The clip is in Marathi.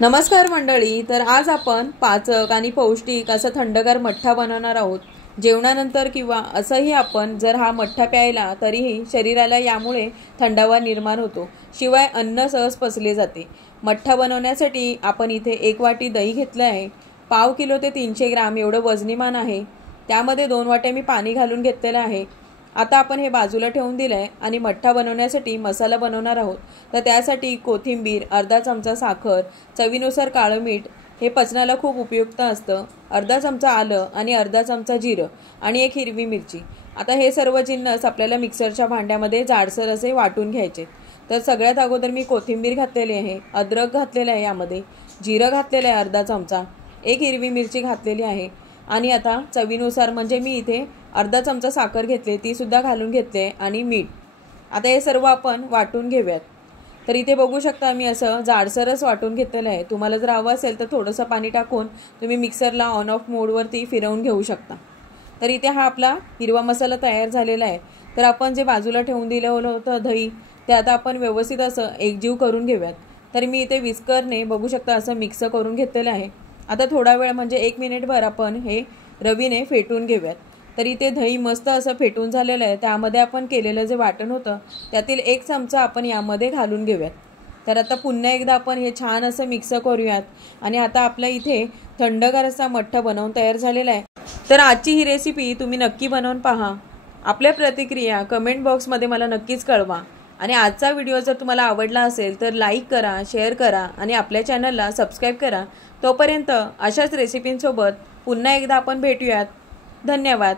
नमस्कार मंडळी। तर आज आपण पाचक आणि पौष्टिक असा थंडगार मठ्ठा बनवणार आहोत। जेवणानंतर किंवा असंही आपण जर हा मठ्ठा प्यायला तरीही शरीराला यामुळे थंडावा निर्माण होतो, शिवाय अन्न सहज पचले जाते। मठ्ठा बनवण्यासाठी आपण इथे 1 वाटी दही घेतलं आहे। पाव किलो ते 300 ग्राम एवढं वजनीमान आहे। त्यामध्ये 2 वाट्या मी पाणी घालून घेतलेलं आहे। आता आपण हे बाजूला ठेवून दिलं आहे आणि मठ्ठा बनवण्यासाठी मसाला बनवणार आहोत। तर त्यासाठी कोथिंबीर, अर्धा चमचा साखर, चवीनुसार काळं मीठ, हे पचनाला खूप उपयुक्त असतं, अर्धा चमचा आलं आणि अर्धा चमचा जिरं आणि 1 हिरवी मिरची। आता हे सर्व जिन्नस आपल्याला मिक्सरच्या भांड्यामध्ये जाडसर असे वाटून घ्यायचे। तर सगळ्यात अगोदर मी कोथिंबीर घातलेली आहे, अद्रक घातलेलं आहे, यामध्ये जिरं घातलेलं आहे अर्धा चमचा, 1 हिरवी मिरची घातलेली आहे आणि आता चवीनुसार म्हणजे मी इथे अर्धा चमचा साखर घेतली, ती सुद्धा घालून घेतले आणि मीठ। आता हे सर्व आपण वाटून घेऊयात। तर इथे बघू शकता मी असं जाडसरच वाटून घेतलेलं आहे। तुम्हाला जर हवं असेल तर थोडंसं पाणी टाकून तुम्ही मिक्सरला ऑन ऑफ मोडवरती फिरवून घेऊ शकता। तर इथे हा आपला हिरवा मसाला तयार झालेला आहे। तर आपण जे बाजूला ठेवून दिलं होतं दही, ते आता आपण व्यवस्थित असं एकजीव करून घेऊयात। तर मी इथे विस्करने बघू शकता असं मिक्स करून घेतलेलं आहे। आता थोडा वेळ म्हणजे 1 मिनिटभर आपण हे रवीने फेटून घेऊयात। तर इथे दही मस्त असं फेटून झालेलं आहे। त्यामध्ये आपण केलेलं जे वाटण होतं त्यातील 1 चमचा आपण यामध्ये घालून घेऊयात। तर आता पुन्हा एकदा आपण हे छान असं मिक्स करूयात आणि आता आपल्या इथे थंडगार असा मठ्ठा बनवून तयार झालेला आहे। तर आजची ही रेसिपी तुम्ही नक्की बनवून पहा। आपल्या प्रतिक्रिया कमेंट बॉक्समध्ये मला नक्कीच कळवा आणि आजचा व्हिडिओ जर तुम्हाला आवडला असेल तर लाईक करा, शेअर करा आणि आपल्या चॅनलला सबस्क्राईब करा। तोपर्यंत अशाच रेसिपींसोबत पुन्हा एकदा आपण भेटूयात। धन्यवाद।